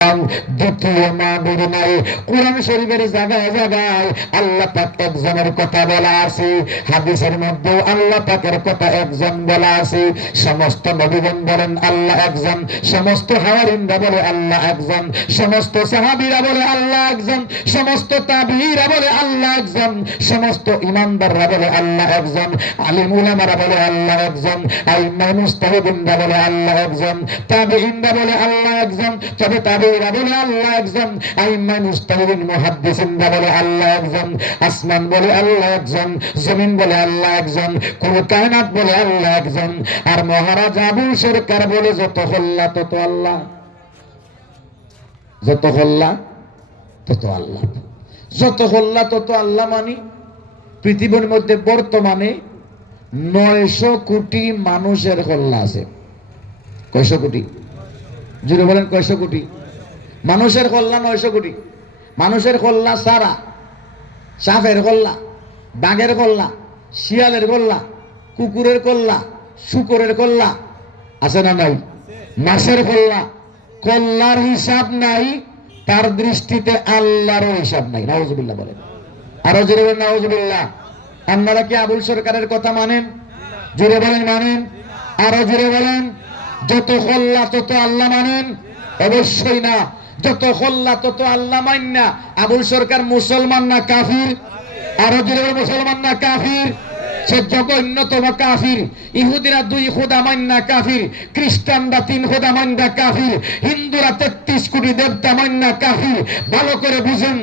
দ্বিতীয় মাবুদ নাই। কোরআন শরীফের জায়গায় জায়গায় আল্লাহ পাক একজনের কথা বলা আছে, হাদিসের মধ্যে আল্লাহ পাকের কথা একজন বলা আছে। সমস্ত নবীগণ বলেন আল্লাহ একজন, সমস্ত হাওয়ারিনরা বলে আল্লাহ একজন, সমস্ত সাহাবীরা বলে আল্লাহ একজন, সমস্ত তাবিঈরা বলে আল্লাহ একজন, সমস্ত ইমানদাররা বলে আল্লাহ একজন, আলিম উলামারা বলে আল্লাহ একজন, আইম্মায়ে মুজতাহিদিনরা বলে আল্লাহ একজন, তাবিঈনরা বলে আল্লাহ একজন। তবে তাবিঈরা বলে আল্লাহ একজন, আইম্মায়ে মুজতাহিদিন মুহাদ্দিসিনরা বলে আল্লাহ একজন, আসমান বলে আল্লাহ একজন, জমিন বলে আল্লাহ একজন, কুল কায়নাত বলে আল্লাহ একজন। আর মহারাজ আবু সরকার বলে যত হল্লা তত আল্লাহ, যত হল্লা তত আল্লাহ, যত হল্লা তত আল্লাহ। মানে পৃথিবীর মধ্যে বর্তমানে 900 কোটি মানুষের হল্লা আছে। কয়শো কোটি? জুড়ে বলেন কয়শো কোটি? মানুষের কল্লা 900 কোটি। মানুষের কল্লা সারা, সাপের কল্লা, বাঘের কল্লা, শিয়ালের কল্লা, কুকুরের কল্লা, শুকরের কল্লা আছে না নাই? মাছের কল্লা, কল্লার হিসাব নাই, তার দৃষ্টিতে আল্লাহরও হিসাব নাই। নাউজুবিল্লাহ বলেন, আরো জোরে বলেন নাউজুবিল্লাহ। আপনারা কি আবুল সরকারের কথা মানেন? জোরে বলেন মানেন? আরো জোরে বলেন। যত কল্লা তত আল্লাহ মানেন? অবশ্যই না। যত কল্লা তত আল্লাহ মান না। আবুল সরকার মুসলমান না কাফির? আরো জোরে বলেন মুসলমান না কাফির? সে জঘন্যতম কাফির। ইহুদিরা 2 খোদা মান্না কাফির, খ্রিস্টানরা 3 খোদা মান্না কাফির, হিন্দুরা 33 কোটি দেবতা মান্না কাফির। ভালো করে বুঝুন,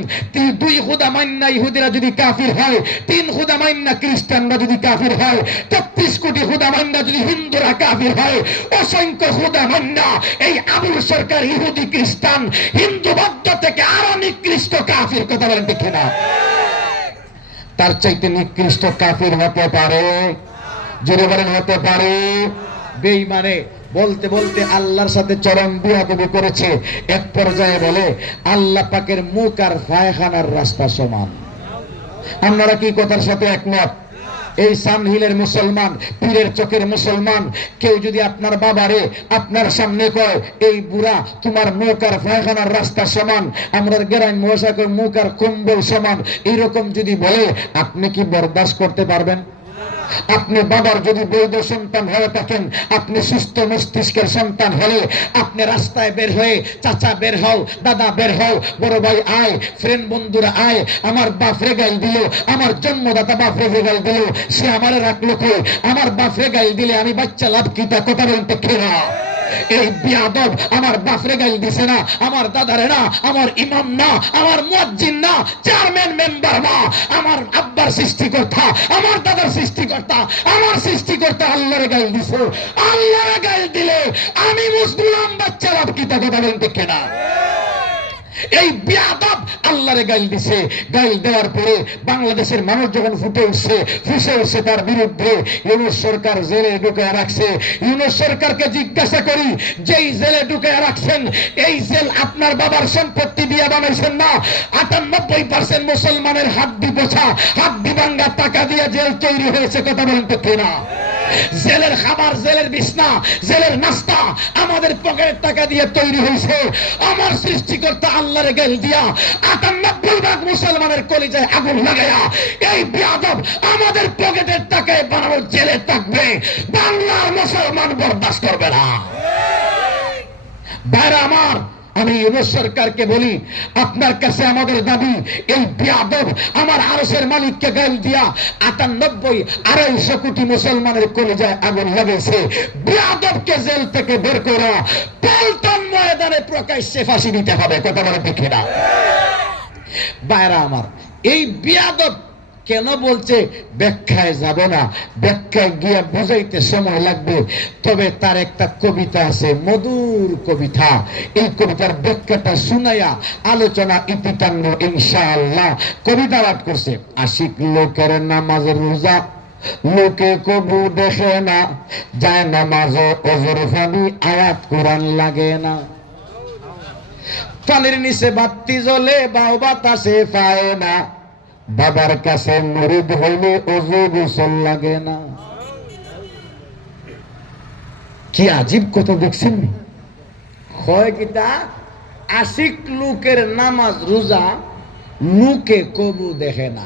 2 খোদা মান্না ইহুদিরা যদি কাফির হয়, 3 খোদা মান্না খ্রিস্টানরা যদি কাফির হয়, 33 কোটি খোদা মান্না যদি হিন্দুরা কাফির হয়, অসংখ্য খোদা মান্না এই আবুল সরকার ইহুদি খ্রিস্টান হিন্দু বৌদ্ধ থেকে আরো নিকৃষ্ট কাফির। কথা বলেন ঠিক না? তার চাইতে নিকৃষ্ট কাফির হতে পারে? জোরে বলেন হতে পারে? বেঈমানে বলতে বলতে আল্লাহর সাথে চরম বিয়াদবি করেছে। এক পর্যায়ে বলে আল্লাহ পাকের মুখ আর পায়খানার রাস্তা সমান। আপনারা কি কথার সাথে একমত? এই সানহিলের মুসলমান, পীরের চোখের মুসলমান কেউ যদি আপনার বাবারে আপনার সামনে কয় এই বুড়া তোমার মুখ আর পায়খানার রাস্তা সমান, আমরা গ্রাম মহাশাকের মুখ আর কম্বল সমান, এইরকম যদি বলে, আপনি কি বরদাস্ত করতে পারবেন? আপনি বাবার যদি বৈধ সন্তান হয়ে থাকেন, আপনি সুস্থ মস্তিষ্কের সন্তান হলে আপনি রাস্তায় বের হয়ে চাচা বের হও, দাদা বের হও, বড় ভাই আয়, ফ্রেন্ড বন্ধুরা আয়, আমার বাপ রেগাইল দিল, আমার জন্মদাতা বাপ রেগাইল দিল, সে আমারে রাখলো কই, আমার বাপ রেগাইল দিলে আমি বাচ্চা লাভ কি? তা কথা বলতে খেলা এই বিয়াদব আমার বাপরে গাইল দিছে না, আমার দাদারে না, আমার ইমাম না, আমার মুয়াজ্জিন না, চেয়ারম্যান মেম্বার না, আমার আব্বার সৃষ্টিকর্তা, আমার দাদার সৃষ্টিকর্তা, আমার সৃষ্টিকর্তা আল্লাহরে গাইল দিছে। আল্লাহরে গাইল দিলে আমি মুসলিম বাচ্চা লাভ কি? তা কথা বলতে কেনা এই বিয়াদব আল্লাহরে গাইল দিছে। গাইল দেওয়ার পরে বাংলাদেশের মানুষ যখন ফুটে উঠছে তার বিরুদ্ধে, ইউনূস সরকার জেলে ঢুকায় রাখছে। ইউনূস সরকারকে জিজ্ঞাসা করি, যেই জেলে ঢুকায় রাখছেন এই জেল আপনার বাবার সম্পত্তি দিয়ে বানাইছেন না? 98% মুসলমানের হাড্ডি পোছা, হাড্ডি ভাঙ্গা টাকা দিয়ে জেল তৈরি হয়েছে। কথা বলেন তো কিনা? জেলের খাবার, জেলের বিছনা, জেলের নাস্তা আমাদের পকেটের টাকা দিয়ে তৈরি হয়েছে। আমার সৃষ্টিকর্তা আল্লাহরে গাইল দিয়া 98% মুসলমানের কলিজায় আগুন লাগায়া এই বিয়াদব আমাদের পকেটের টাকায় বানানো জেলে থাকবে, বাংলার মুসলমান বরদাস্ত করবে না। ভাইরা আমার, আমি ইউনূস সরকারকে বলি, আপনার কাছে আমাদের দাবি, এই বিয়াদব আমার আরশের মালিককে গাইল দিয়া 98-250 কোটি মুসলমানের কলিজায় আগুন লাগাইছে। বিয়াদবকে জেল থেকে বের করা, পল্টন ময়দানে প্রকাশ্যে ফাঁসি দিতে হবে। কথা বলে দেখে না ভাইরা আমার, এই বিয়াদব কেন বলছে ব্যাখ্যায় যাব না, ব্যাখ্যায় গিয়া বুঝাইতে সময় লাগবে। তবে তার একটা কবিতা আছে, মধুর কবিতা, এই কবিতার ব্যাখ্যাটা শুনাইয়া আলোচনা ইতি টানবো ইনশাআল্লাহ। কবিতা পাঠ করছে, আশিক লোকের নামাজ রোজা লোকে কবু দেখে না, যায় নামাজ ওজর ফানি আয়াত কোরআন লাগে না, পানির নিচে বাতি জ্বলে বাও বাতাসে পায় না, বাবার কাছে মুরিদ হইলে ওযু গোসল লাগে না। কি আজীব কথা দেখছেন? হয় কিতা আশিক লোকের নামাজ রোজা লোকে কবু দেখে না।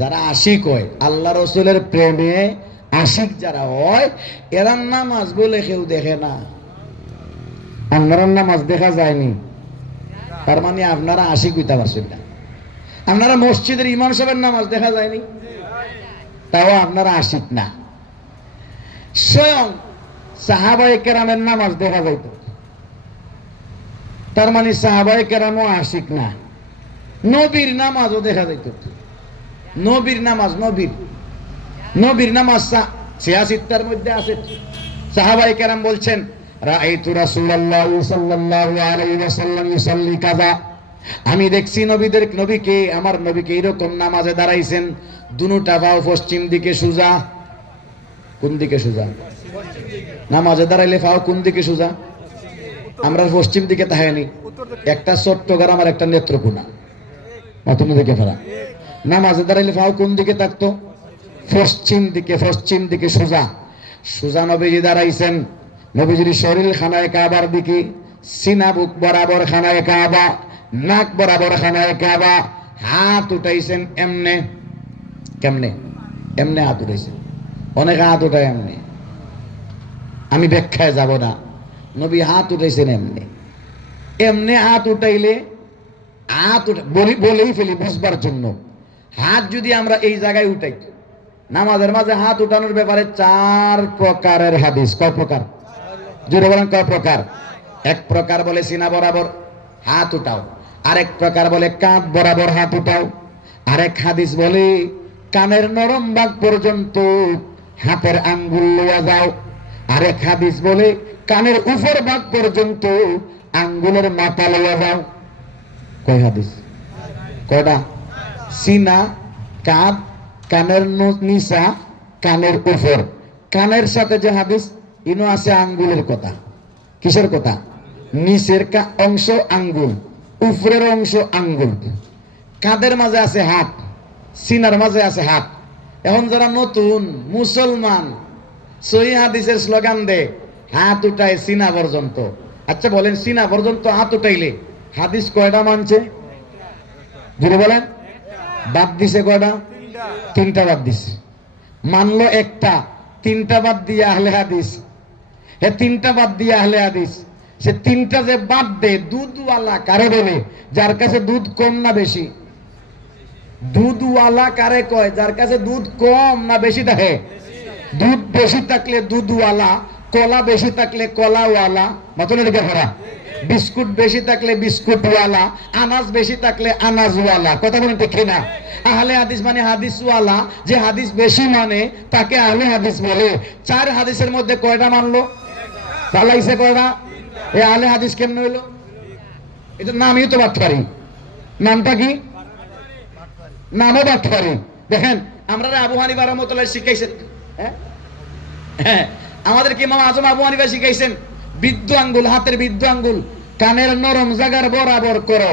যারা আশিক হয়, আল্লাহ রসুলের প্রেমে আশিক যারা হয়, এরা নামাজ বলে কেউ দেখে না। আপনার নামাজ দেখা যায়নি, তার মানে আপনারা আশিক হইতে পারছেন না। আপনারা মসজিদের ইমাম সাহেবের নামাজ দেখা যায়নি, তাও আপনারা আশিক না। স্বয়ং সাহাবায়ে কেরামের নামাজ দেখা যাইত, তার মানে সাহাবায়ে কেরামও আশিক না। নবীর নামাজও দেখা যাইত, নবীর নামাজ, নবীর নামাজ 86টার মধ্যে আছে। সাহাবায়ে কেরাম বলছেন, রাআইতু রাসূলুল্লাহ সাল্লাল্লাহু আলাইহি ওয়াসাল্লাম ইউসাল্লি কাযা, আমি দেখছি নবীকে, আমার নবীকে এরকম নামাজে দাঁড়াইছেন, দুটা পাও পশ্চিম দিকে সোজা। কোন দিকে সোজা? নামাজে দাঁড়াইলে পাও কোন দিকে সোজা? আমরা পশ্চিম দিকে তাহাইনি, একটা চট্টগ্রাম আর একটা নেত্রকোনা, নতুন দিকে ফেরা। নামাজে দাঁড়াইলে পাও কোন দিকে থাকতো? পশ্চিম দিকে সোজা। সোজা নবীজি দাঁড়াইছেন, নবীজির শরীর খানায় কাবার দিকে, সিনা বুক বরাবর খানায় কাবা, নাক বরাবর খানায় কাবা, হাত উঠাইছেন এমনে। কেমনে? এমনে হাত উঠাইছেন। অনেক হাত উঠায় এমনে, আমি ব্যাখ্যায় যাব না। নবী হাত উঠাইছেন এমনে হাত উঠাইলে, বলেই ফেলি বুঝবার জন্য। হাত যদি আমরা এই জায়গায় উঠাই, নামাজের মাঝে হাত উঠানোর ব্যাপারে 4 প্রকারের হাদিস। কয় প্রকার? জোরে বলেন, কয় প্রকার? এক প্রকার বলে সিনা বরাবর হাত উঠাও, আরেক প্রকার বলে কাঁধ বরাবর হাত উঠাও, আরেক হাদিস বলে কানের নরম ভাগ পর্যন্ত হাতের আঙ্গুল লইয়া যাও, আরেক হাদিস বলে কানের উপর ভাগ পর্যন্ত আঙ্গুলের মাথা লইয়া যাও। কয় হাদিস? কয়টা? সিনা, কাঁধ, কানের নিচা, কানের উপর। কানের সাথে যে হাদিস ইনো আছে আঙ্গুলের কথা। কিসের কথা? নিচের অংশ আঙ্গুল, উপরের অংশ আঙ্গুল। কাঁধের মাঝে আছে হাত, সিনার মাঝে আছে হাত। এখন যারা নতুন মুসলমান সহি হাদিসের স্লোগান দেয়, হাত উঠায় সিনা পর্যন্ত। আচ্ছা বলেন, সিনা পর্যন্ত হাত উঠাইলে হাদিস কয়টা মানছে? জুড়ে বলেন। বাদ দিছে কয়টা? 3টা বাদ দিছে। মানলো একটা, 3টা বাদ দিয়ে আহলে হাদিস। 3টা বাদ দিয়ে আহলে হাদিস। সে 3টা যে বাদ দে, দুধওয়ালা কারে বলে? যার কাছে দুধ কম না বেশি? দুধওয়ালা কারে কয়? যার কাছে দুধ কম না বেশি থাকে। দুধ বেশি থাকলে দুধওয়ালা, কলা বেশি থাকলে কলাওয়ালা, মতন দিকে ভরা। বিস্কুট বেশি থাকলে বিস্কুটওয়ালা, আনাজ বেশি থাকলে আনাজওয়ালা। কথা বলেন ঠিক না? আহলে হাদিস মানে হাদিসওয়ালা, যে হাদিস বেশি মানে তাকে আহলে হাদিস বলে। 4 হাদিসের মধ্যে কয়টা মানলো? চালাইছে কয়টা? এই আহলে হাদিস কেমনে হইলো? এটা নামই তো বাটপারি। নামটা কি? নামও বাটপারি। দেখেন, আমরা আবু হানিফা রাহমাতুল্লাহ শিখাইছেন, হ্যাঁ আমাদেরকে ইমাম আজম আবু হানিফা শিখাইছেন, বৃদ্ধ আঙ্গুল, হাতের বৃদ্ধ আঙ্গুল কানের নরম জায়গার বরাবর করো।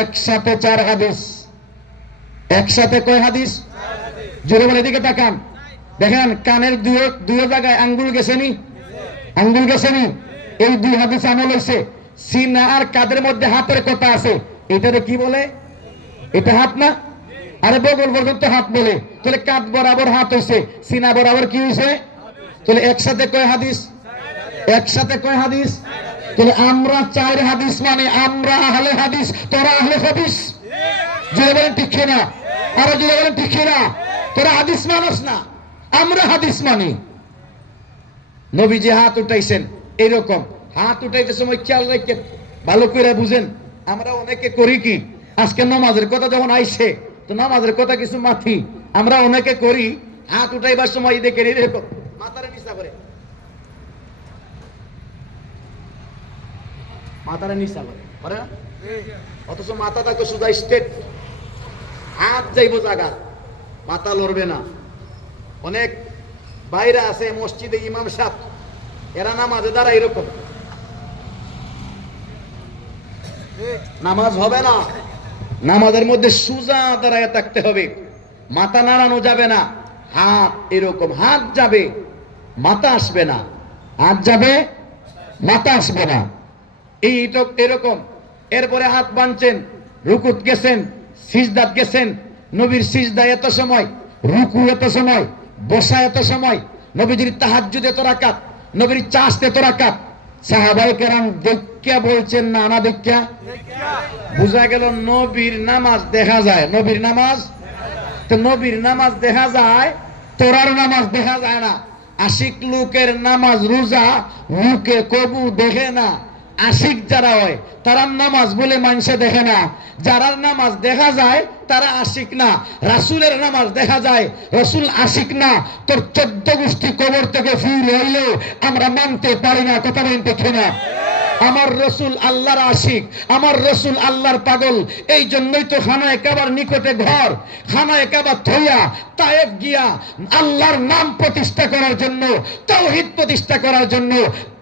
একসাথে 4 হাদিস। একসাথে কয় হাদিস? জোরে বলে, এদিকে তাকান। দেখেন, কানের দুই জায়গায় আঙ্গুল গেছেনি, আঙ্গুল গেছেনি। এই 2 হাদিস আমল হয়েছে। সিনা আর কাদের মধ্যে হাতের কথা আছে, এটারে কি বলে? এটা হাত না? আরে বগল পর্যন্ত হাত বলে। তাহলে কাঁধ বরাবর হাত হয়েছে, সিনা বরাবর কি হয়েছে? তাহলে একসাথে কয় হাদিস? একসাথে কয় হাদিস? তাহলে আমরা 4 হাদিস মানে আমরা আহলে হাদিস, তোরা আহলে হাদিস। জোরে বলেন ঠিক না? আরো জোরে বলেন ঠিক না? তোরা হাদিস মানুষ না, আমরা হাদিস মানি। নবীজি হাত উঠাইছেন, এরকম হাত উঠাইতে সময় খেয়াল রাখে ভালো করে বুঝেন। আমরা অনেকে করি কি, আজকে নামাজের কথা যখন আইছে, তো নামাজের কথা কিছু মাথি আমরা অনেকে করি, হাত উঠাইবার সময় দেখে এরকম মাথারে নিচা করে, মাথারে নিচা করে, অথচ মাথা থাকে সোজা স্টেট, হাত যাইব জায়গা, মাথা লড়বে না। অনেক বাইরে আছে মসজিদে ইমাম সাহেব, এরা নামাজে দ্বারা এরকম, নামাজ হবে না। নামাজের মধ্যে সোজা দাঁড়ায় থাকতে হবে, মাথা নাড়ানো যাবে না। হাত এরকম, হাত যাবে মাথা আসবে না, হাত যাবে মাথা আসবে না। এই তো এরকম। এরপরে হাত বাঁধছেন, রুকুত গেছেন, সিজদাত গেছেন। নবীর সিজদা এত সময়, রুকু এত সময়, বসা এত সময়, নবীজির তাহাজ্জুদ এত রাকাত, নবীর চাষত এত রাকাত। সাহাবায়ে কেরাম দেখা বলছেন না না দেখা? বুঝা গেল নবীর নামাজ দেখা যায়। নবীর নামাজ, তো নবীর নামাজ দেখা যায়, তোরার নামাজ দেখা যায় না। আশিক লোকের নামাজ রোজা মুখে কবু দেখে না। আশিক যারা হয় তারা নামাজ বলে মানুষে দেখে না। যারা নামাজ দেখা যায় তারা আশিক না। রাসূলের নামাজ দেখা যায়, রাসূল আশিক না। তোর 14 গোষ্ঠী কবর থেকে ফির হইলেও আমরা মানতে পারি না। কথা বলতে না, আমার রসুল আল্লাহর আশিক, আমার রসুল আল্লাহর পাগল। এই জন্যই তো খানায়ে কাবার নিকটে ঘর, খানায়ে কাবা থইয়া তায়েফ গিয়া আল্লাহর নাম প্রতিষ্ঠা করার জন্য, তাওহীদ প্রতিষ্ঠা করার জন্য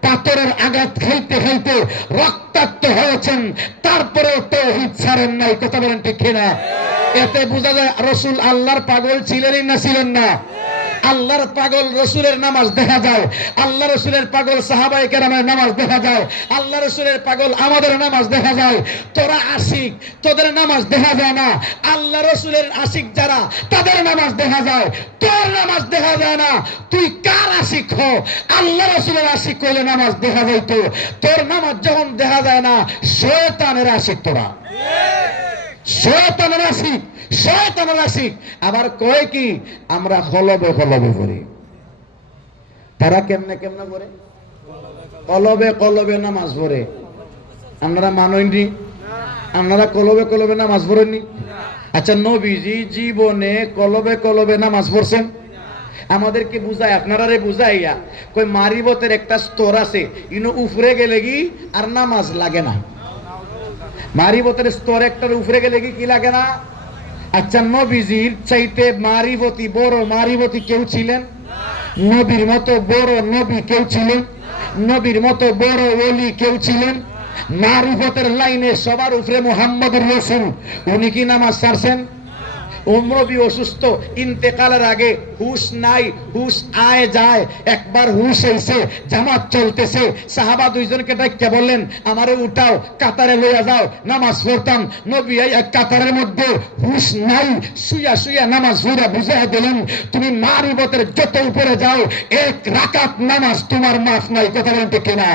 পাথরের আঘাত খাইতে খাইতে রক্তাক্ত হয়েছেন, তারপরেও তাওহীদ ছাড়েন নাই। কথা বলেন ঠিক কিনা? এতে বোঝা যায় রসুল আল্লাহর পাগল ছিলেন না ছিলেন না? আল্লাহর পাগল রসুলের নামাজ দেখা যায়, আল্লাহ রসুলের পাগল সাহাবায়ে কেরামের নামাজ দেখা যায়, আল্লাহ রসুলের পাগল আমাদের নামাজ দেখা যায়। তোরা আশিক, তোদের নামাজ দেখা যায় না। আল্লাহ রসুলের আশিক যারা, তাদের নামাজ দেখা যায়, তোর নামাজ দেখা যায় না। তুই কার আশিক হ? আল্লাহ রসুলের আশিক হইলে নামাজ দেখা যাইতো। তোর নামাজ যখন দেখা যায় না, শয়তানের আশিক তোরা, শয়তানের আশিক, শয়তানের আশিক। আবার কয় কি আমরা কলবে কলবে করি। তারা কেমনে কেমনে করে? কলবে কলবে নামাজ পড়ে। আপনারা মানইনি? আপনারা কলবে কলবে নামাজ পড়েননি? আচ্ছা, নবীজি জীবনে কলবে কলবে নামাজ পড়ছেন? আমাদেরকে বুঝায়, আপনারা রে বুঝাইয়া কই মারিবতের একটা স্তর আছে, ইনো উপরে গেলে কি আর নামাজ লাগে না। মারিবতের স্তর একটার উপরে গেলে কি লাগে না? আচ্ছা, নবীজির চাইতে মারিবতী বড় মারিবতী কেউ ছিলেন? নবীর মতো বড় নবী কেউ ছিলেন? নবীর মতো বড় ওলি কেউ ছিলেন? মারিফতের লাইনে সবার উপরে মুহাম্মদুর রাসূল। উনি কি নামাজ ছাড়ছেন? নবী অসুস্থ, ইন্তেকালের আগে হুশ নাই, হুশ আয় যায়। একবার হুশ হইছে, জামাত চলতেছে, সাহাবা দুইজনকে ডাইকা বললেন আমারে উঠাও, কাতারে লইয়া যাও, নামাজ পড়তাম। নবী এক কাতারের মধ্যে হুশ নাই, শুইয়া শুইয়া নামাজ পড়া বুঝাইয়া দিলেন, তুমি মারিবতের যত উপরে যাও, এক রাকাত নামাজ তোমার মাফ নাই। কথা বলতে কিনা?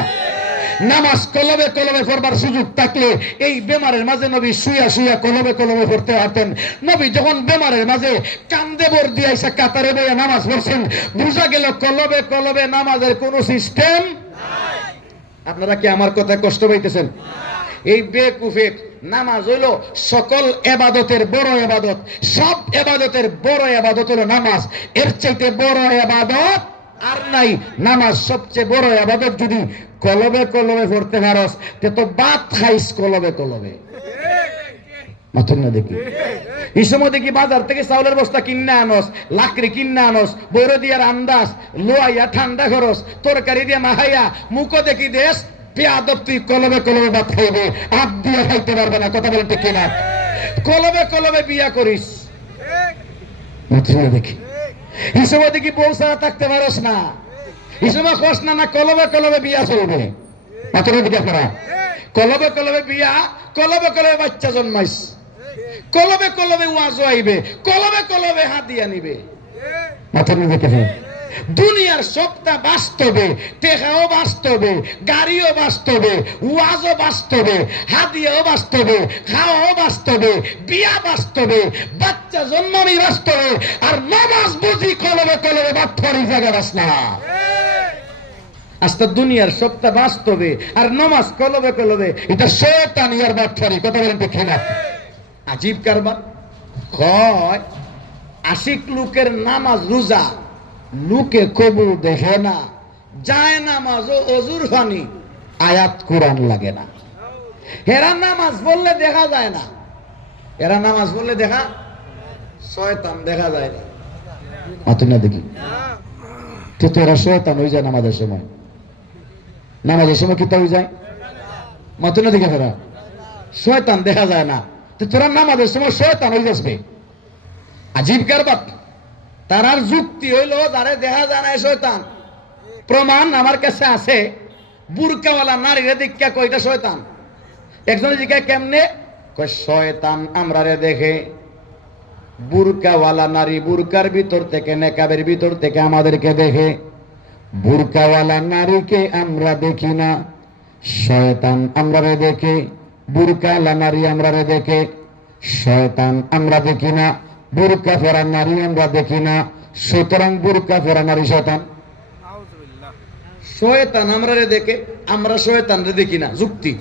নামাজ কলবে কলবে পড়বার সুযোগ থাকলে এই বেমারের মাঝে নবী শুইয়া শুইয়া কলবে কলবে পড়তে পারতেন। নবী যখন বেমারের মাঝে কান্দে ভর দিয়ে এসে কাতারে বইয়া নামাজ পড়ছেন, বুঝা গেল কলবে কলবে নামাজের কোন সিস্টেম নাই। আপনারা কি আমার কথায় কষ্ট পাইতেছেন? এই বেকুফেক নামাজ হইল সকল এবাদতের বড় এবাদত। সব এবাদতের বড় এবাদত হলো নামাজ। এর চাইতে বড় এবাদত আর নাই। নামাজ সবচেয়ে বড় ইবাদত। যদি কলবে কলবে পড়তে পারস তে তো ভাত খাইস কলবে কলবে। মাথুর না দেখি এই সময় দেখি বাজার থেকে চাউলের বস্তা কিনে আনস, লাকড়ি কিনে আনস, বড় দিয়ার আন্দাজ লোয়াইয়া ঠান্ডা খরচ, তরকারি দিয়ে মাহাইয়া মুখো দেখি দেশ বেয়াদব, তুই কলবে কলবে ভাত খাইবে, হাত দিয়ে খাইতে পারবে না। কথা বলতে কিনা? কলবে কলবে বিয়া করিস। মাথুর না দেখি এই সময় দেখি বউ ছাড়া থাকতে পারস না। এই সময় কস না না কলবে কলবে বিয়া চলবে। মাত্র দিকে আপনারা কলবে কলবে বিয়া, কলবে কলবে বাচ্চা জন্মাইস, কলবে কলবে ওয়াজ আইবে, কলবে কলবে হাদিয়া নিবে। মাত্র দিকে দুনিয়ার সবটা বাস্তবে, টেকাও বাস্তবে, গাড়িও বাস্তবে, ওয়াজও বাস্তবে, হাদিয়াও বাস্তবে, খাওয়াও বাস্তবে, বিয়া বাস্তবে, বাচ্চা জন্মই বাস্তবে। আর নামাজ বুঝি কলবে কলবে বাটফারি জায়গা বাস না। আস্তে দুনিয়ার সবটা বাস্তবে আর নামাজ কলবে কলবে, এটা শয়তানি আর বাটফারি। কথা বলেন ঠিক না? আজীব কারবার। হয় আশিক লোকের নামাজ রোজা লোকে কবু দেখে না, যায় নামাজ ও অজুর ফানি আয়াত কোরআন লাগে না। এরা নামাজ বললে দেখা যায় না, এরা নামাজ বললে দেখা, শয়তান দেখা যায় না। মাত্র না দেখি তো তোরা শয়তান হয়ে যায় নামাজের সময়। নামাজের সময় কি তা হয়ে যায়? মাত্র না দেখে ফেরা শয়তান দেখা যায় না, তো তোরা নামাজের সময় শয়তান হয়ে যাবে। আজীব কারবার। তারার যুক্তি হইল যারে দেখা যায় না শয়তান। প্রমাণ আমার কাছে আছে। বুরকাওয়ালা নারীরে দেখা কয় এটা শয়তান। একজনে জিজ্ঞাসা কেমনে, কয় শয়তান আমরারে দেখে। বুরকাওয়ালা নারী বুরকার ভিতর থেকে, নেকাবের ভিতর থেকে আমাদেরকে দেখে। বুরকাওয়ালা নারীকে আমরা দেখি না, শয়তান আমরারে দেখে। বুরকাওয়ালা নারী আমরারে দেখে, শয়তান আমরা দেখি না। বুরকা পরা নারী আমরা দেখি না, সুতরাং বুরকা পরা নারী শয়তান। শয়তান আমরারে দেখে, আমরা শয়তানরে দেখি না, যুক্তি।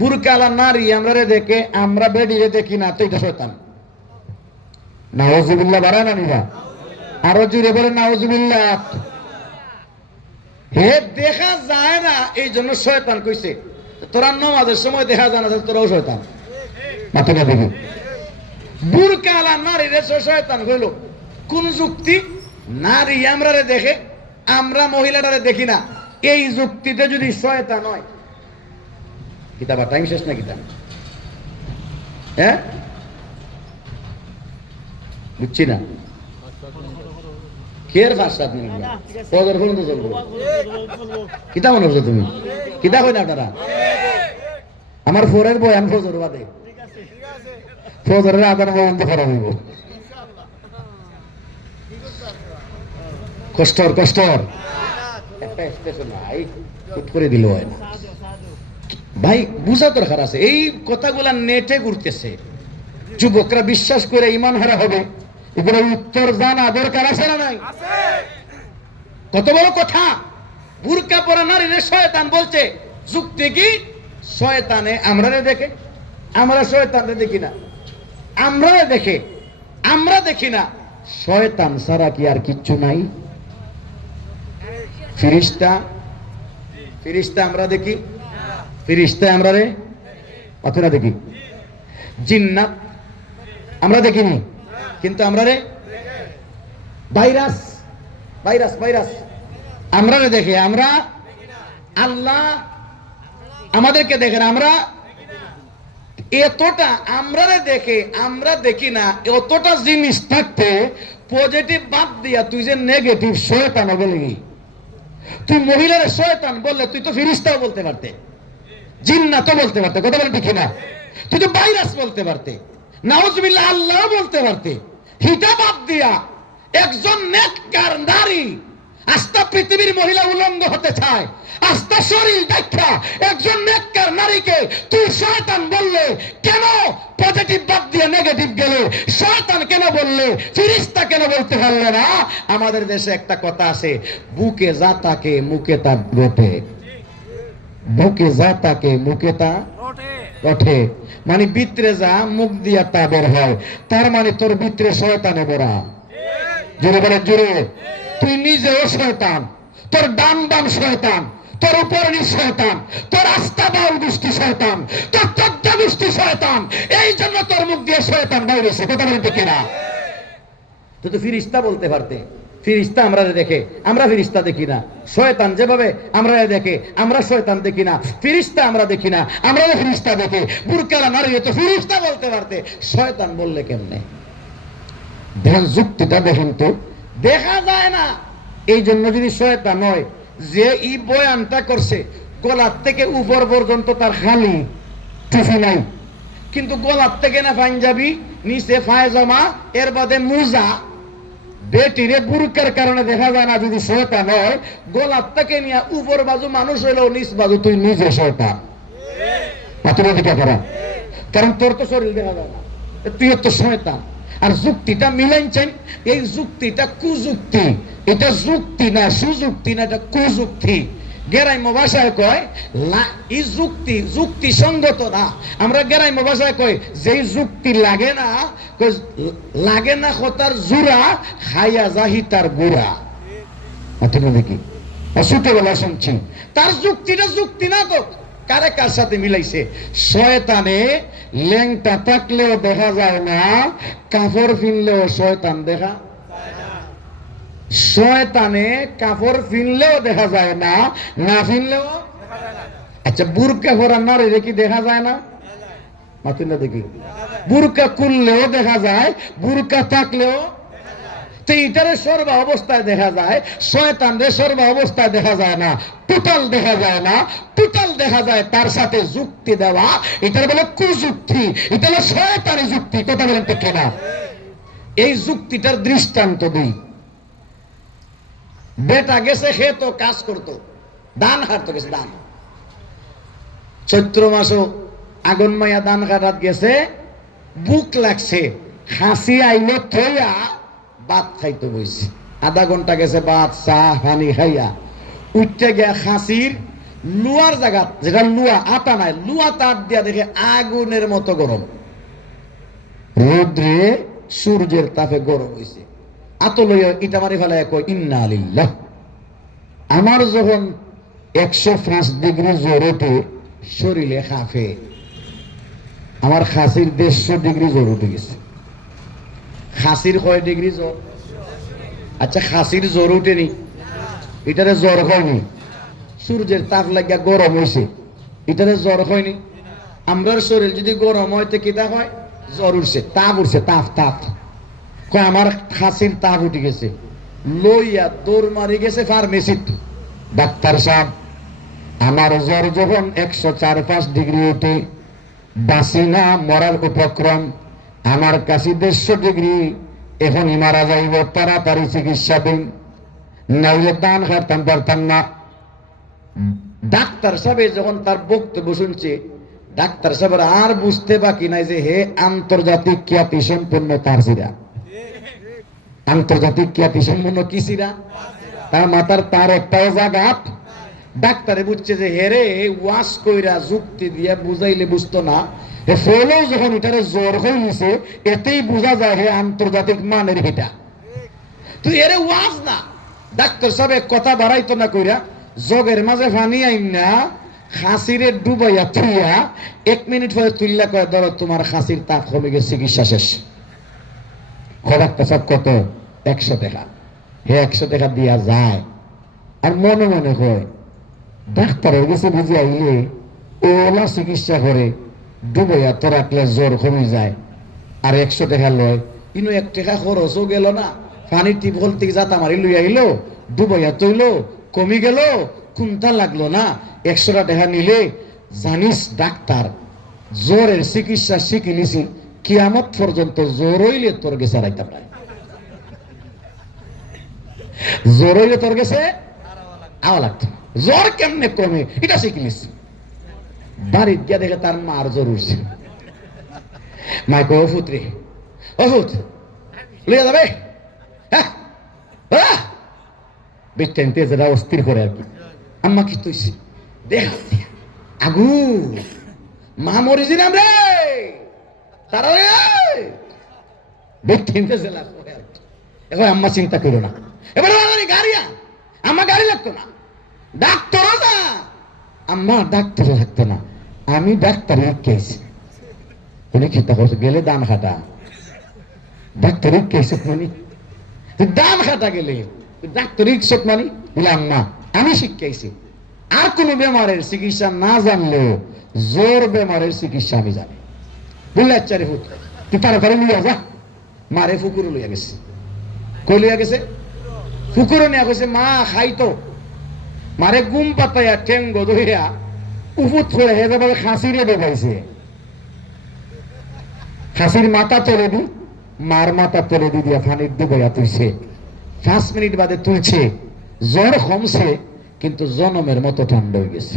বুরকাওয়ালা নারী আমরারে দেখে, আমরা বেডিরে দেখি না, তো এটা শয়তান। নাউজুবিল্লাহ বাড়ায় না নিবা? আরো জুড়ে বলে নাউজুবিল্লাহ। হে দেখা যায় না এই জন্য শয়তান কইছে। তোরা নামাজের সময় দেখা যায় না, তোরাও শয়তান। মাথাটা দেখি বুরকাওয়ালা নারী রে শয়তান হইল কোন যুক্তি? নারী আমরারে দেখে, আমরা মহিলাটারে দেখি না, এই যুক্তিতে যদি শয়তান হয়, কিতাবা টাইম শেষ না কিতাব? হ্যাঁ বুঝছি না। কের 5-7 মিনিট ফজর পর্যন্ত চলবো। কিতা মনে হচ্ছে তুমি? কিতা কই না আপনারা? আমার ফোরের বয়ান ফজর বাদে, ফজরের আদান পর্যন্ত করা হইব। কষ্টর কষ্টর একটা স্টেশন নাই, হুট করে দিল হয় না ভাই, বুঝা দরকার আছে। এই কথাগুলা নেটে ঘুরতেছে, যুবকরা বিশ্বাস করে ইমান হারা হবে। এগুলো উত্তর জানা দরকার আছে না নাই? কত বড় কথা! বুরকা পরা নারীরে শয়তান বলছে, যুক্তি কি? শয়তানে আমরারে দেখে, আমরা শয়তানরে দেখি না। আমরারে দেখে, আমরা দেখি না। শয়তান ছাড়া কি আর কিচ্ছু নাই? ফিরিস্তা, ফিরিস্তা আমরা দেখি, ফিরিস্তা আমরারে অথবা দেখি। জিন্নাত আমরা দেখিনি, কিন্তু আমরা রে ভাইরাস, ভাইরাস ভাইরাস আমরা রে দেখে, আমরা আল্লাহ আমাদেরকে দেখেন, আমরা এতটা আমরা রে দেখে আমরা দেখি না। এতটা জিনিস থাকতে পজিটিভ বাদ দিয়া তুই যে নেগেটিভ শয়তান হবে লাগি। তুই মহিলারে শয়তান বললে তুই তো ফিরিস্তাও বলতে পারতে, জিন্নাতও বলতে পারতে, কথা বলে ঠিক না? তুই তো ভাইরাস বলতে পারতে, নাউজুবিল্লাহ আল্লাহ বলতে পারতে। হিটা বাদ দিয়া একজন নেককার নারী আস্থা পৃথিবীর মহিলা উলঙ্গ হতে চায়, আস্থা শরীর দেখা একজন নেককার নারীকে তুই শয়তান বললে কেন? পজিটিভ বাদ দিয়ে নেগেটিভ গেলে শয়তান কেন বললে? ফিরিস্তা কেন বলতে পারলে না? আমাদের দেশে একটা কথা আছে, বুকে যা তাকে মুখে তা রটে। বুকে যা তাকে মুখে তা রটে, মানে ভিতরে যা মুখ দিয়া তা বের হয়। তার মানে তোর ভিতরে শয়তানে ভরা। জোরে বলেন জোরে। তুই নিজেও শয়তান, তোর ডান বাম শয়তান, তোর উপর নিচ শয়তান, তোর আস্থা বাউল গোষ্ঠী শয়তান, তোর 14 গোষ্ঠী শয়তান। এই জন্য তোর মুখ দিয়ে শয়তান বাইরেছে, কথা বলেন ঠিক না? তুই তো ফিরিস্তা বলতে পারতে। ফিরিস্তা আমরা দেখে, আমরা ফিরিস্তা দেখি না। শয়তান যেভাবে আমরা দেখে, আমরা শয়তান দেখি না। ফিরিস্তা আমরা দেখি না, আমরা ফিরিস্তা দেখে। বুরকাওয়ালা নারী তো ফিরিস্তা বলতে পারতে, শয়তান বললে কেমনে? দেখেন যুক্তিটা, দেখেন তো দেখা যায় না। এই জন্য যদি শয়তান হয়, যে ই বয়ানটা করছে গলার থেকে উপর পর্যন্ত তার খালি টুপি নাই, কিন্তু গলার থেকে না পাঞ্জাবি, নিচে পায়জামা, এর বাদে মোজা, বেটিরে বুরকার কারণে দেখা যায় না। যদি শয়তান হয়, গলার থেকে নিয়ে উপর বাজু মানুষ হইলেও নিচ বাজু তুই নিজে শয়তান। কারণ তোর তো শরীর দেখা যায় না, তুই তো শয়তান। আর যুক্তিটা মিলাইছেন, এই যুক্তিটা কুযুক্তি। এটা যুক্তি না, সুযুক্তি না, এটা কুযুক্তি। গেরাইমো ভাষায় কয় এই যুক্তি যুক্তিসঙ্গত না। আমরা গেরাইমো ভাষায় কই যেই যুক্তি লাগে না, লাগে না কথার জুরা, খাইয়া যাহি তার গুড়া। দেখি ছোটবেলা শুনছি, তার যুক্তিটা যুক্তি না তো কারে কার সাথে মিলাইছে। শয়তানে ল্যাংটা থাকলেও দেখা যায় না, কাপড় ফিনলেও শয়তান দেখা। শয়তানে কাপড় ফিনলেও দেখা যায় না, না ফিনলেও। আচ্ছা বুরকা পরা নারী কি দেখা যায় না? মাতুন না দেখি। বুরকা খুললেও দেখা যায়, বুরকা থাকলেও। তো এটারে সর্ব অবস্থায় দেখা যায়, শয়তানরে সর্ব অবস্থায় দেখা যায় না, টোটাল দেখা যায় না। টোটাল দেখা যায় তার সাথে যুক্তি দেওয়া, এটার বলে কুযুক্তি, এটা হলো শয়তানি যুক্তি। কথা বলেন ঠিক কিনা? এই যুক্তিটার দৃষ্টান্ত দিই। বেটা গেছে হে তো কাজ করতো, ধান কাটতো, গেছে ধান, চৈত্র মাসও আগুন মাইয়া ধান কাটাত গেছে, বুক লাগছে, হাসি আইলো থইয়া ভাত খাইতে বইছে। আধা ঘন্টা গেছে ভাত চা পানি খাইয়া উঠতে গিয়া খাসির লুয়ার জায়গা, যেটা লুয়া আটা নাই, লুয়া তার দিয়া দেখে আগুনের মতো গরম, রোদ্রে সূর্যের তাপে গরম হইছে। আতো লইয়া ইটা মারি ফেলায় কই ইন্না লিল্লাহ। আমার যখন 105 ডিগ্রি জ্বর ওঠে শরীরে কাঁপে, আমার খাসির 150 ডিগ্রি জ্বর উঠে গেছে। খাসির কয় ডিগ্রি জ্বর? আচ্ছা, খাসির জ্বর উঠেনি, এটারে জ্বর হয়নি। সূর্যের তাপ লাগিয়া গরম হয়েছে, এটারে জ্বর হয়নি। আমরার শরীর যদি গরম হয় তো কিতা হয়? জ্বর উঠছে, তাপ উঠছে, তাপ তাপ। কয় আমার খাসির তাপ উঠে গেছে, লইয়া দৌড় মারি গেছে ফার্মেসিত। ডাক্তার সাহেব, আমার জ্বর যখন 104-5 ডিগ্রি উঠে, বাঁচি না মরার উপক্রম, আমার কাছে 150 ডিগ্রি, এখনই মারা যাইব, তাড়াতাড়ি চিকিৎসা দিন, নাইলে দান হারতাম পারতাম না। ডাক্তার সাহেব যখন তার বক্তব্য শুনছে, ডাক্তার সাহেবের আর বুঝতে বাকি নাই যে হে আন্তর্জাতিক খ্যাতি সম্পন্ন তার সিরা, আন্তর্জাতিক খ্যাতি সম্পন্ন কি সিরা, তার মাথার তার একটাও জাগাত। ডাক্তারে বুঝছে যে হেরে ওয়াশ কইরা যুক্তি দিয়া বুঝাইলে বুঝতো না, ফলেও যখন এটারে জ্বর হয়ে গেছে, এতেই বোঝা যায় হে আন্তর্জাতিক মানের হেটা। তুই এরে ওয়াজ না। ডাক্তার সাহেব কথা বাড়াইতো না কইরা জগের মাঝে পানি আইন না খাসিরে ডুবাইয়া থুইয়া 1 মিনিট পরে তুললা কয় ধরো তোমার খাসির তাপ কমে গেছে, চিকিৎসা শেষ। ডাক্তার সাহেব কত? 100 টাকা। হে 100 টাকা দিয়া যায়, আর মনে মনে হয় ডাক্তারের কাছে বুঝে আইলে ওলা চিকিৎসা করে ডুবাইয়া তো রাখলে জ্বর কমে যায়, আর 100 টাকা লয়। ইনো 1 টাকা খরচও গেল না, পানির টিপল থেকে জাতা মারি লই আইলো, ডুবাইয়া তৈলো, কমে গেল, কোনটা লাগলো না। 100 টাকা নিলে জানিস ডাক্তার জ্বরের চিকিৎসা শিখে নিছি, কিয়ামত পর্যন্ত জ্বর হইলে তোর গেছে রাইতাম না, জ্বর হইলে তোর গেছে আওয়া লাগতো। জ্বর কেমনে কমে এটা শিখে নিছি। বাড়ির গিয়া দেখে তার মার জ্বর উঠছে। মা কো ওষুধ রে, ওষুধ লইয়া যাবে, হ্যাঁ বেটেনতে যেটা অস্থির করে আর কি। আম্মা কি তুইছি দেখ আগু মা মরিছি নাম রে, তারা বেটেনতে জেলা করে আর কি। এখন আম্মা চিন্তা করো না, এবার গাড়িয়া আম্মা গাড়ি লাগতো না, ডাক্তারও না, আম্মা ডাক্তার লাগতো না, আমি ডাক্তার কেছি। উনি চিন্তা করছে গেলে দান খাটা, ডাক্তারের কেসত মানি দান খাটা গেলে ডাক্তারিক চোখ মানি বললাম না, আমি শিখাইছি। আর কোন বেমারের চিকিৎসা না জানলেও জোর বেমারের চিকিৎসা আমি জানি। বললে আচ্ছা রে ফুট তুই তাড়াতাড়ি লইয়া যা। মারে ফুকুরও লইয়া গেছে। কই লইয়া গেছে? ফুকুরও নিয়ে গেছে। মা খাইতো, মারে গুম পাতাইয়া ঠেঙ্গ ধইয়া উপুত করে হেঁটে বলে খাসিরে বেবাইছে। খাসির মাথা তোলে দি, মার মাথা তোলে দি দিয়া ফানির ডুবাইয়া তুইছে। 5 মিনিট বাদে তুলছে, জ্বর কমছে, কিন্তু জনমের মতো ঠান্ডা হয়ে গেছে।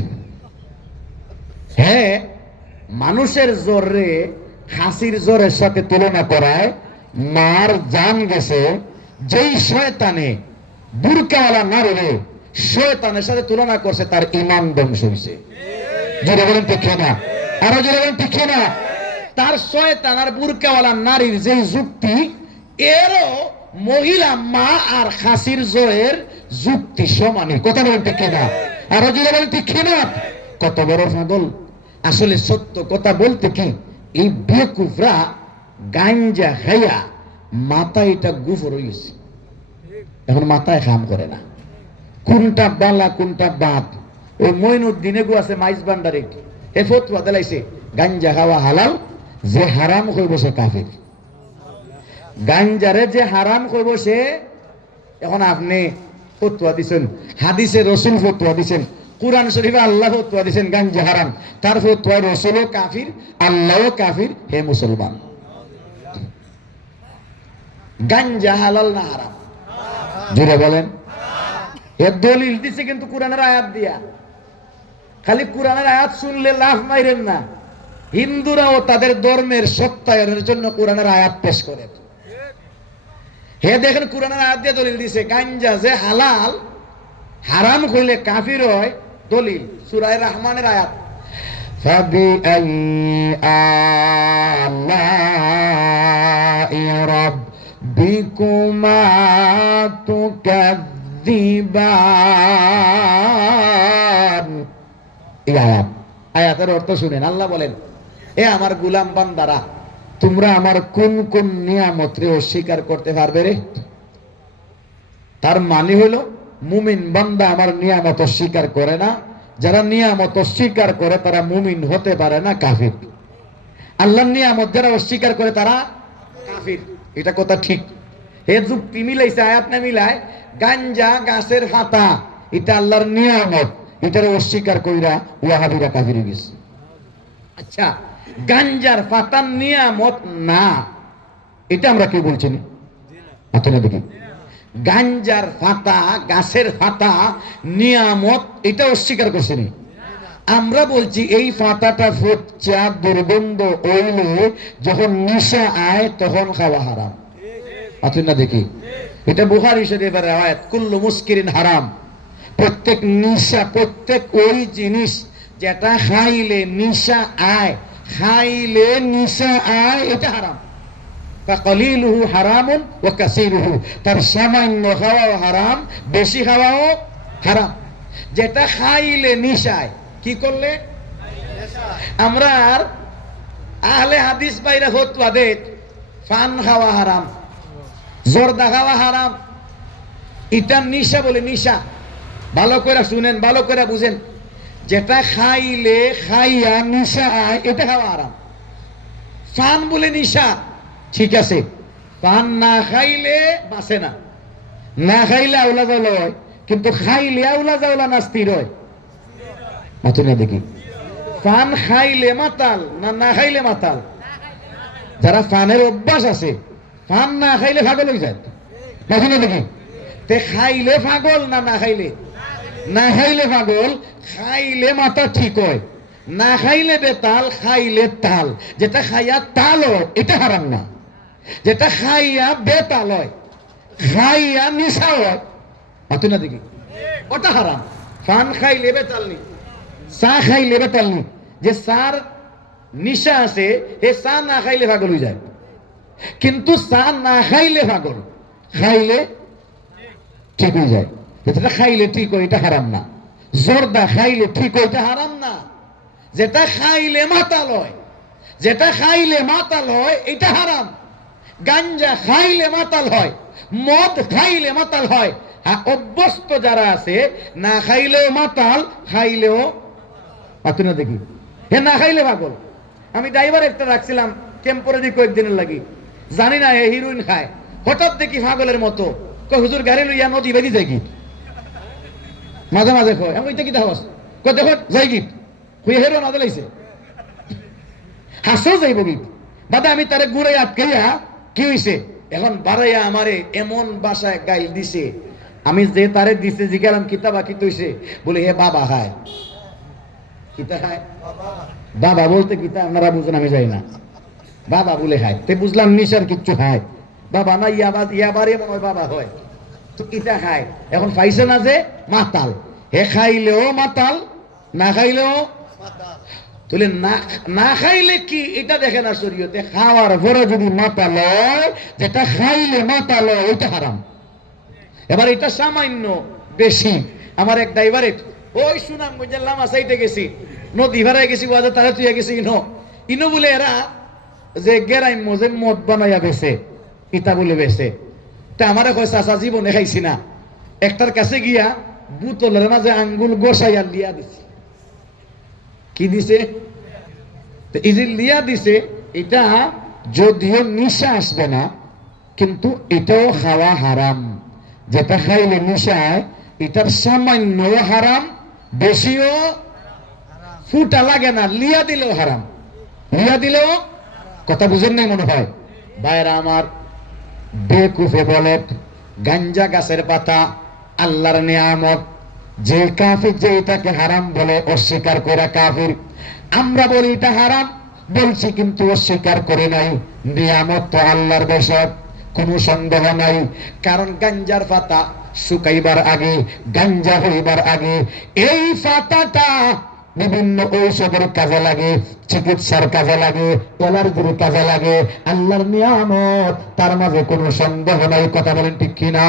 হ্যাঁ, মানুষের জ্বরে খাসির জ্বরের সাথে তুলনা করায় মার জান গেছে। যেই শয়তানে বুরকাওয়ালা নারীরে শয়তানের সাথে তুলনা করছে, তার ঈমান ধ্বংস হয়েছে। জোরে বলেন ঠিক না? আরো জোরে বলেন ঠিক না? তার শয়তান আর বুরকাওয়ালা নারীর যে যুক্তি, এরও মহিলা মা আর খাসির জয়ের যুক্তি সমানই। কথা বলেন ঠিক না? আরো জোরে বলেন ঠিক না? কত বড় পাগল! আসলে সত্য কথা বলতে কি, এই বেকুফরা গাঞ্জা খাইয়া মাথায় এটা গুফর হয়ে গেছে। এখন মাথায় কাম করে না, কোনটা বালা কোনটা বাদ। ওই মইনুদ্দিনে গো আছে মাইজ ভান্ডারে, এ ফতোয়া দিলাইছে গাঞ্জা খাওয়া হালাল, যে হারাম হইব সে কাফের। গাঞ্জারে যে হারাম করবো সে, এখন আপনি ফতোয়া দিছেন, হাদিসে রসুল ফতোয়া দিছেন, কুরআন শরীফে আল্লাহ ফতোয়া দিছেন গাঞ্জা হারাম, তার ফতোয়ায় রসুলও কাফির, আল্লাহও কাফির, হে মুসলমান। গাঞ্জা হালাল না হারাম? জোরে বলেন। এর দলিল দিছে কিন্তু কুরআনের আয়াত দিয়া। খালি কুরআনের আয়াত শুনলে লাভ মাইরেন না। হিন্দুরাও তাদের ধর্মের সত্যায়নের জন্য কুরআনের আয়াত পেশ করে। হে দেখেন কুরআনের আয়াত দিয়ে দলিল দিছে গাঞ্জা যে হালাল, হারাম হইলে কাফির হয়। দলিল সূরা রহমানের আয়াত, ফাবিআইয়ি আলাই রাব্বিকুমা তুকাযযিবান। এই আয়াতের অর্থ শুনেন। আল্লাহ বলেন, এ আমার গোলাম বান্দারা, তোমরা আমার কোন কোন নিয়ামতরে অস্বীকার করতে পারবে রে? তার মানে হলো মুমিন বান্দা আমার নিয়ামত অস্বীকার করে না, যারা নিয়ামত অস্বীকার করে তারা মুমিন হতে পারে না, কাফির। আল্লাহর নিয়ামত যারা অস্বীকার করে তারা কাফির। এটা কথা ঠিক। হে যুক্তি মিলাইছে, আয়াত না মিলায়। গাঞ্জা গাছের পাতা, এটা আল্লাহর নিয়ামত, এটার অস্বীকার কইরা ওয়াহাবিরা কাফির হয়ে গেছে। আচ্ছা, গাঞ্জার পাতার নিয়ামত না, এটা আমরা কেউ বলছি না। দেখি, গাঞ্জার পাতা, গাছের পাতা নিয়ামত, এটা অস্বীকার করছে না। আমরা বলছি এই পাতাটা ফচ্চা দুর্গন্ধ হইলে যখন নিশা আয় তখন খাওয়া হারাম। না দেখি, এটা বুখারী শরীফের riwayat, কুল্লু মুস্কিরিন হারাম। প্রত্যেক নিশা, প্রত্যেক ওই জিনিস যেটা খাইলে নিশা আয়, খাইলে নিশা আয়, এটা হারাম। ফাকালিলুহু হারামুন ওয়া কাসীরুহু, তার সামান্য খাওয়াও হারাম, বেশি খাওয়াও হারাম। যেটা খাইলে নিশায়, কি করলে? আমরা আর আহলে হাদিস বাইরে ফতোয়া দেই পান খাওয়া হারাম, জর্দা খাওয়া হারাম। এটা নিশা বলে, নিশা। ভালো করে শুনেন, ভালো করে বুঝেন। যেটা খাইলে খাইয়া নিশা আয়, এটা খাওয়া হারাম। পান বলে নিশা, ঠিক আছে। পান না খাইলে বাঁচে না, না খাইলে আউলা জাউলা হয়, কিন্তু খাইলে আউলা জাউলা না স্থির হয়। না দেখি, পান খাইলে মাতাল না, না খাইলে মাতাল? যারা পানের অভ্যাস আছে, পান না খাইলে পাগল হয়ে যায়। না দেখি, তে খাইলে পাগল না, না খাইলে? না খাইলে পাগল, খাইলে মাথা ঠিক হয়, না খাইলে বেতাল, খাইলে তাল। যেটা খাইয়া তাল হয় এটা হারাম না, যেটা খাইয়া বেতাল হয়, খাইয়া নিশা হয়, না দেখি, ওটা হারাম। পান খাইলে বেতাল নি, চা খাইলে বেতাল নি। যে চার নিশা আছে, এ চা না খাইলে পাগল হয়ে যায়। কিন্তু চা না খাইলে পাগল, খাইলে ঠিক হয়ে যায়। যেটা খাইলে ঠিক হয় এটা হারাম না। জর্দা খাইলে ঠিক হয় এটা হারাম না। যেটা খাইলে মাতাল হয়, যেটা খাইলে মাতাল হয় এটা হারাম। গাঞ্জা খাইলে মাতাল হয়, মদ খাইলে মাতাল হয়। অভ্যস্ত যারা আছে, না খাইলেও মাতাল, খাইলেও না দেখি, হে না খাইলে পাগল। আমি ড্রাইভার একটা রাখছিলাম টেম্পোরারি কয়েকদিনের লাগি, জানি না হে হিরোইন খায়। হঠাৎ দেখি পাগলের মতো কই, হুজুর গাড়ি লইয়া নদী বেদি যাই গিট, মাঝে মাঝে কয় আমি ওইটা কি দেখাস, কই দেখো যাই গিট, হুই হেরো না দিলাইছে, হাসো যাইব গিট। বাদা আমি তারে ঘুরে আটকাইয়া, কি হইছে এখন বাড়াইয়া আমারে এমন বাসায় গাইল দিছে। আমি যে তারে দিছে জিজ্ঞালাম কিতাবা কি হইছে, বলে হে বাবা খায়। কিতা খায়? বাবা বলতে কিতা আপনারা বুঝেন, আমি যাই না। বাবা বলে খায়, তে বুঝলাম নিশার কিচ্ছু খায়। বাবা না ইয়াবারে মনে হয় বাবা হয়, তো ইটা খায়। এখন পাইছে না যে মাতাল, হে খাইলেও মাতাল, না খাইলেও তুলে। না খাইলে কি এটা দেখে না শরীয়তে, খাওয়ার পরে যদি মাতাল হয়, যেটা খাইলে মাতাল হয় ওইটা হারাম। এবার এটা সামান্য বেশি। আমার এক ড্রাইভারে ওই সুনাম বুঝলাম আসাইতে গেছি, নদী ভাড়ায় গেছি, ওয়াজে তারা তুই গেছি ইনো বলে এরা যে গেরাইম মজে মদ বানাইয়া বেছে, ইতা বলে বেছে। তা আমারে কয় চাচা জীবনে খাইছি না। একটার কাছে গিয়া বোতলের মাঝে আঙ্গুল গোসাইয়া লিয়া দিছে। কি দিছে? এই যে লিয়া দিছে, এটা যদিও নিশা আসবে না, কিন্তু এটাও খাওয়া হারাম। যেটা খাইলে নিশায় এটার সামান্য হারাম, বেশিও ফুটা লাগে না, লিয়া দিলেও হারাম, লিয়া দিলেও। কথা বুঝেন নাই মনে হয় ভাইরা আমার। বেকুফে বলে গাঞ্জা গাছের পাতা আল্লাহর নিয়ামত। যে কাফির যে এটাকে হারাম বলে অস্বীকার করে কাফির। আমরা বলি এটা হারাম, বলছি কিন্তু অস্বীকার করে নাই। নিয়ামত তো আল্লাহর বিষয়, কোনো সন্দেহ নাই। কারণ গাঞ্জার পাতা শুকাইবার আগে, গাঞ্জা হইবার আগে এই পাতাটা বিভিন্ন ঔষধের কাজে লাগে, চিকিৎসার কাজে লাগে, অ্যালার্জির কাজে লাগে। আল্লাহর নিয়ামত, তার মাঝে কোনো সন্দেহ নাই। কথা বলেন ঠিক কিনা?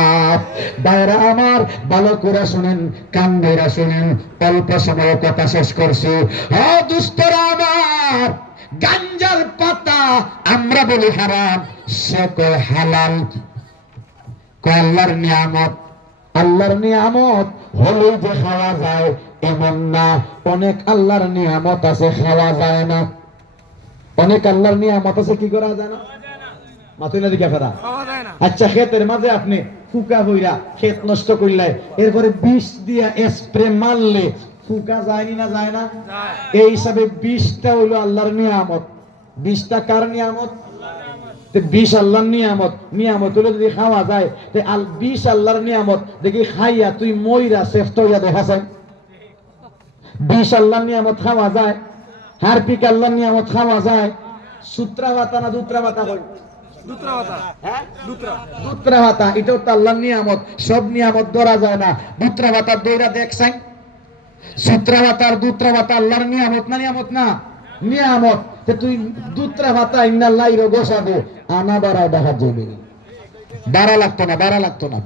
বাইরা আমার ভালো করে শুনেন, কান ধইরা শুনেন, অল্প সময় কথা শেষ করছি। ও দুস্তরা আমার, গাঞ্জার পাতা আমরা বলি হারাম, সে কয় হালাল। কয় আল্লাহর নিয়ামত। আল্লাহর নিয়ামত হলেই যে খাওয়া যায় এমন না। অনেক আল্লাহর নিয়ামত আছে খাওয়া যায় না। অনেক আল্লাহর নিয়ামত আছে কি করা যায় না, মাতুই না দিকে ফেরা। আচ্ছা, ক্ষেতের মাঝে আপনি ফুকা হইরা ক্ষেত নষ্ট করলে, এরপরে বিষ দিয়া স্প্রে মারলে ফুকা যায়নি না যায় না? এই হিসাবে বিষটা হইলো আল্লাহর নিয়ামত। বিষটা কার নিয়ামত? বিষ আল্লাহর নিয়ামত। নিয়ামত হলে যদি খাওয়া যায়, বিষ আল্লাহর নিয়ামত। দেখি খাইয়া তুই মইরা শ্রেষ্ঠ হইয়া দেখা যায়। বিষ আল্লাহর নিয়ামত খাওয়া যায়, হারপিক আল্লাহর নিয়ামত খাওয়া যায়। সূত্রা ভাতা না দুত্রা ভাতা হয়? দুত্রা ভাতা, এটাও তো আল্লাহর নিয়ামত। সব নিয়ামত ধরা যায় না। দুত্রা ভাতা দইরা দেখছেন? সূত্রা ভাতার দুত্রা ভাতা আল্লাহর নিয়ামত না? নিয়ামত না? নিয়ামত। তুই দুত্রা ভাতা ইন্নাল্লাহির গোসাবো আনা বাড়া দেখা যাবে, বাড়া লাগতো না, বাড়া লাগতো না।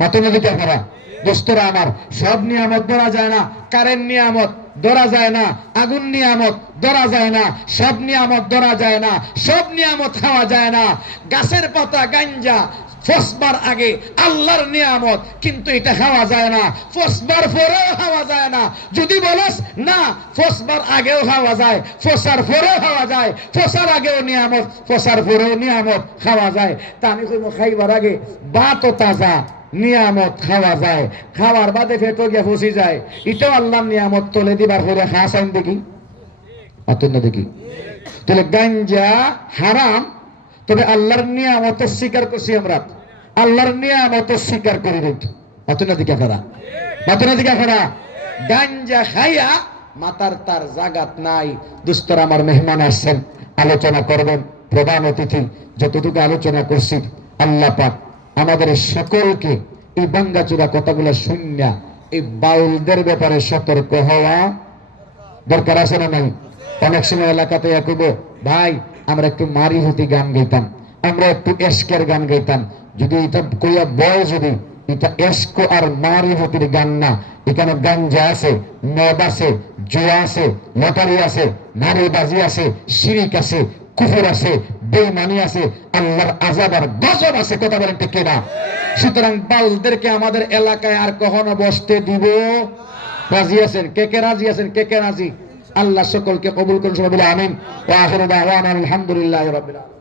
মাতনা দিকে করা দোস্তরা আমার, সব নিয়ামত ধরা যায় না। কারেন্ট নিয়ামত ধরা যায় না, আগুন নিয়ামত ধরা যায় না, সব নিয়ামত ধরা যায় না, সব নিয়ামত খাওয়া যায় না। গাছের পাতা গাঞ্জা ফসবার আগে আল্লাহর নিয়ামত, কিন্তু এটা খাওয়া যায় না। ফসবার পরেও খাওয়া যায় না। যদি বলস না ফসবার আগেও খাওয়া যায়, ফসার পরেও খাওয়া যায়, ফসার আগেও নিয়ামত, ফসার পরেও নিয়ামত খাওয়া যায়। তা আমি কইব খাইবার আগে বাতও তাজা নিয়ামত খাওয়া যায়, খাওয়ার বাদে ফেটো গিয়া ফসি যায়। এটাও আল্লাহর নিয়ামত। তোলে দিবার করে খাসাইন দেখি, অতন্য দেখি। তাহলে গাঞ্জা হারাম, তবে আল্লাহর নিয়ামত স্বীকার করছি আমরা। আল্লাহর নিয়ামত স্বীকার করি দেখি। অতন্য দিকে ফেরা, অতন্য দিকে ফেরা। গাঞ্জা খাইয়া মাতার তার জাগাত নাই। দুস্তর আমার মেহমান আসছেন, আলোচনা করবেন। প্রধান অতিথি যতটুকু আলোচনা করছি, আল্লাহ পাক আমাদের সকলকে এই বাঙ্গাচুরা কথাগুলো শুনিয়া এই বাউলদের ব্যাপারে সতর্ক হওয়া দরকার আছে না নাই? অনেক সময় এলাকাতে কইব, ভাই আমরা একটু মারি হতি গান গাইতাম, আমরা একটু এস্কের গান গাইতাম। যদি এটা কইয়া বয়, যদি এটা এস্ক আর মারি হতির গান না, এখানে গাঞ্জা আছে, মদ আছে, জুয়া আছে, লটারি আছে, নারীবাজি আছে, শিরিক আছে, কুফর আছে, বেঈমানি আছে, আল্লাহর আযাব আর গজব আছে। কথা বলেন ঠিক কিনা? সুতরাং বাউলদেরকে আমাদের এলাকায় আর কখনো বসতে দিব? রাজি আছেন? কে কে রাজি আছেন? কে কে রাজি? আল্লাহ সকলকে কবুল করুন। সবাই বলে আমিন। ওয়া আখিরু দাওয়ানা আলহামদুলিল্লাহি রাব্বিল আলামিন।